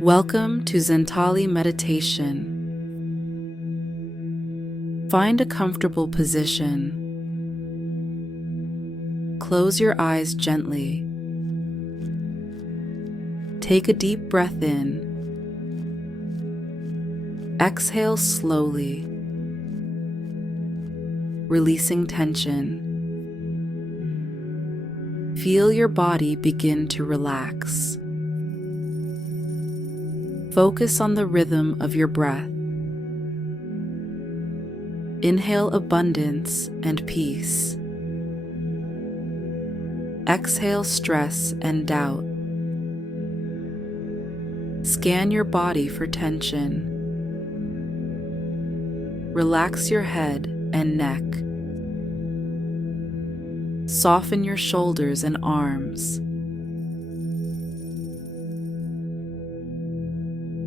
Welcome to Zentali Meditation. Find a comfortable position. Close your eyes gently. Take a deep breath in. Exhale slowly, releasing tension. Feel your body begin to relax. Focus on the rhythm of your breath. Inhale abundance and peace. Exhale stress and doubt. Scan your body for tension. Relax your head and neck. Soften your shoulders and arms.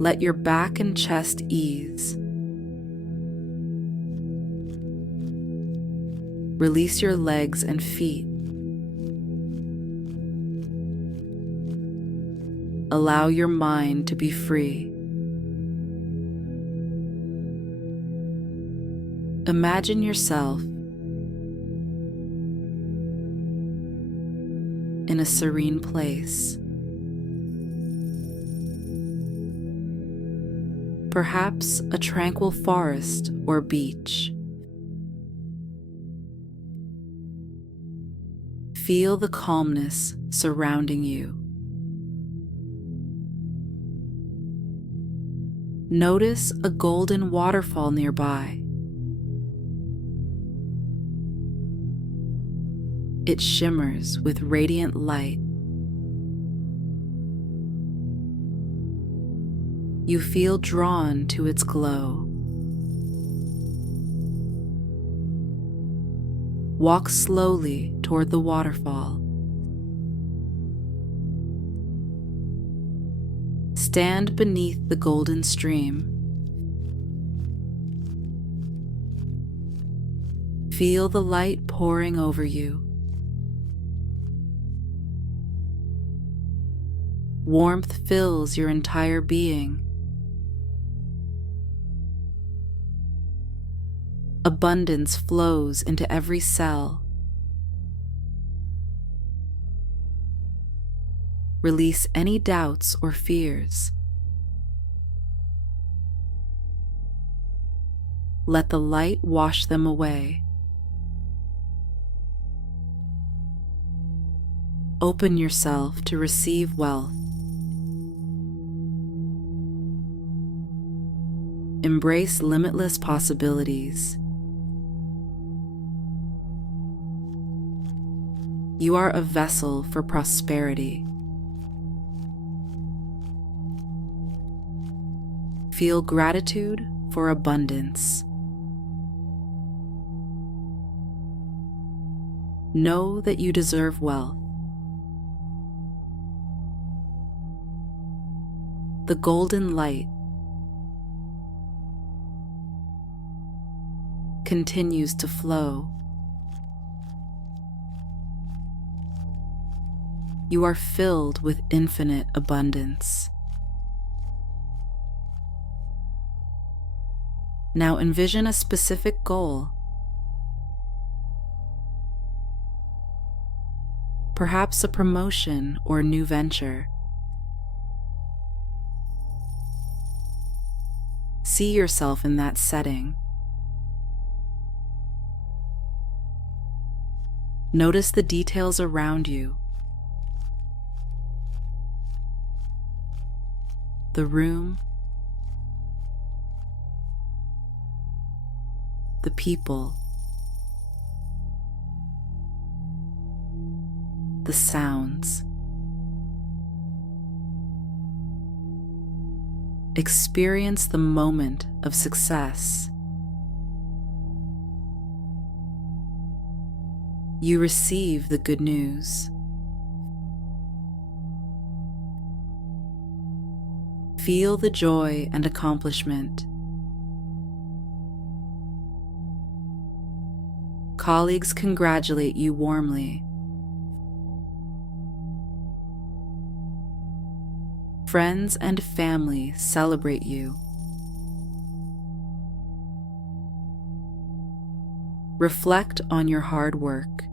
Let your back and chest ease. Release your legs and feet. Allow your mind to be free. Imagine yourself in a serene place. Perhaps a tranquil forest or beach. Feel the calmness surrounding you. Notice a golden waterfall nearby. It shimmers with radiant light. You feel drawn to its glow. Walk slowly toward the waterfall. Stand beneath the golden stream. Feel the light pouring over you. Warmth fills your entire being. Abundance flows into every cell. Release any doubts or fears. Let the light wash them away. Open yourself to receive wealth. Embrace limitless possibilities. You are a vessel for prosperity. Feel gratitude for abundance. Know that you deserve wealth. The golden light continues to flow. You are filled with infinite abundance. Now envision a specific goal. Perhaps a promotion or new venture. See yourself in that setting. Notice the details around you. The room, the people, the sounds. Experience the moment of success. You receive the good news. Feel the joy and accomplishment. Colleagues congratulate you warmly. Friends and family celebrate you. Reflect on your hard work.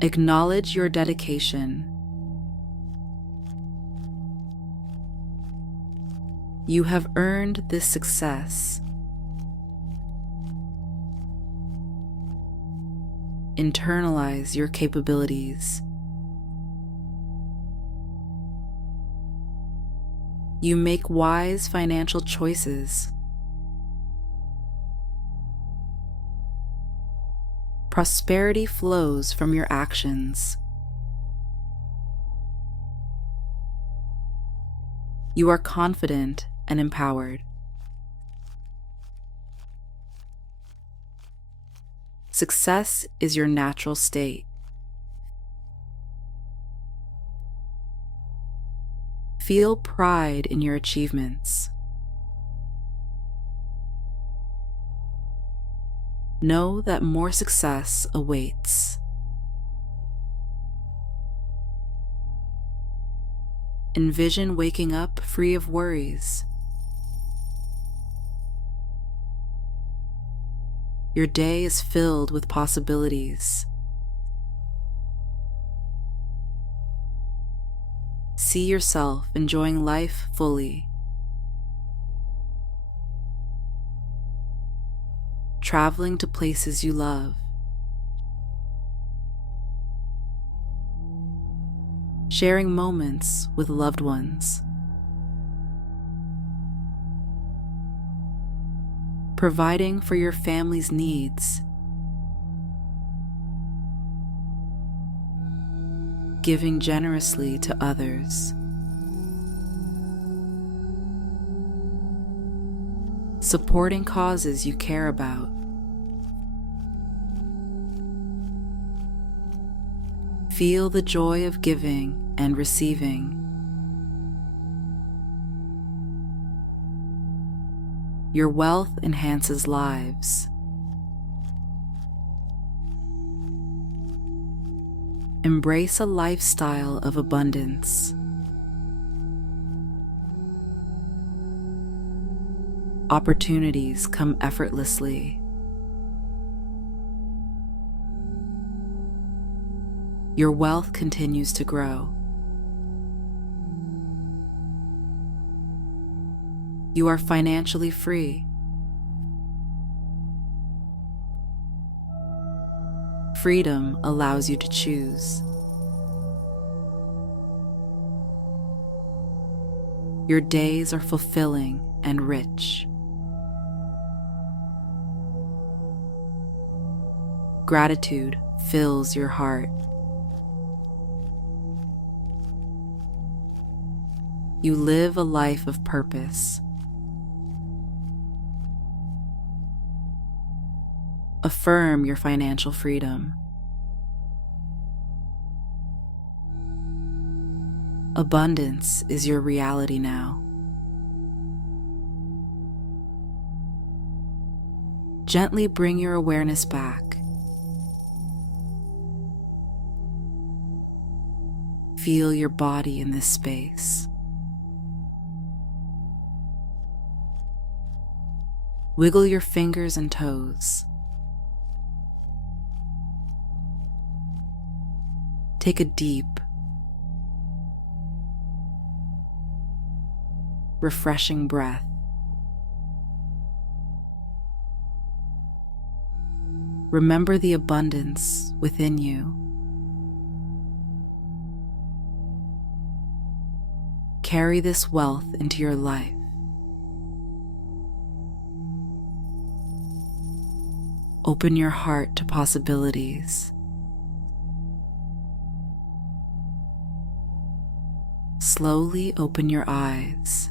Acknowledge your dedication. You have earned this success. Internalize your capabilities. You make wise financial choices. Prosperity flows from your actions. You are confident and empowered. Success is your natural state. Feel pride in your achievements. Know that more success awaits. Envision waking up free of worries. Your day is filled with possibilities. See yourself enjoying life fully. Traveling to places you love. Sharing moments with loved ones. Providing for your family's needs. Giving generously to others. Supporting causes you care about. Feel the joy of giving and receiving. Your wealth enhances lives. Embrace a lifestyle of abundance. Opportunities come effortlessly. Your wealth continues to grow. You are financially free. Freedom allows you to choose. Your days are fulfilling and rich. Gratitude fills your heart. You live a life of purpose. Affirm your financial freedom. Abundance is your reality now. Gently bring your awareness back. Feel your body in this space. Wiggle your fingers and toes. Take a deep, refreshing breath. Remember the abundance within you. Carry this wealth into your life. Open your heart to possibilities. Slowly open your eyes.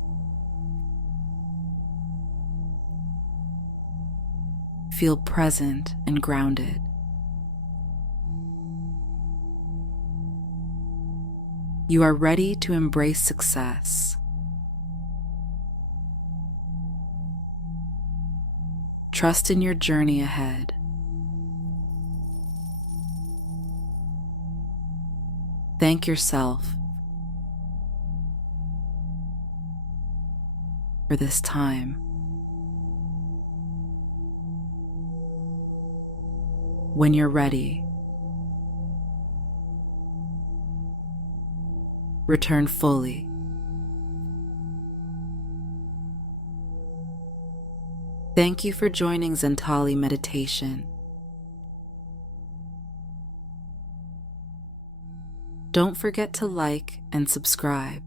Feel present and grounded. You are ready to embrace success. Trust in your journey ahead. Thank yourself for this time. When you're ready, return fully. Thank you for joining Zentali Meditation. Don't forget to like and subscribe.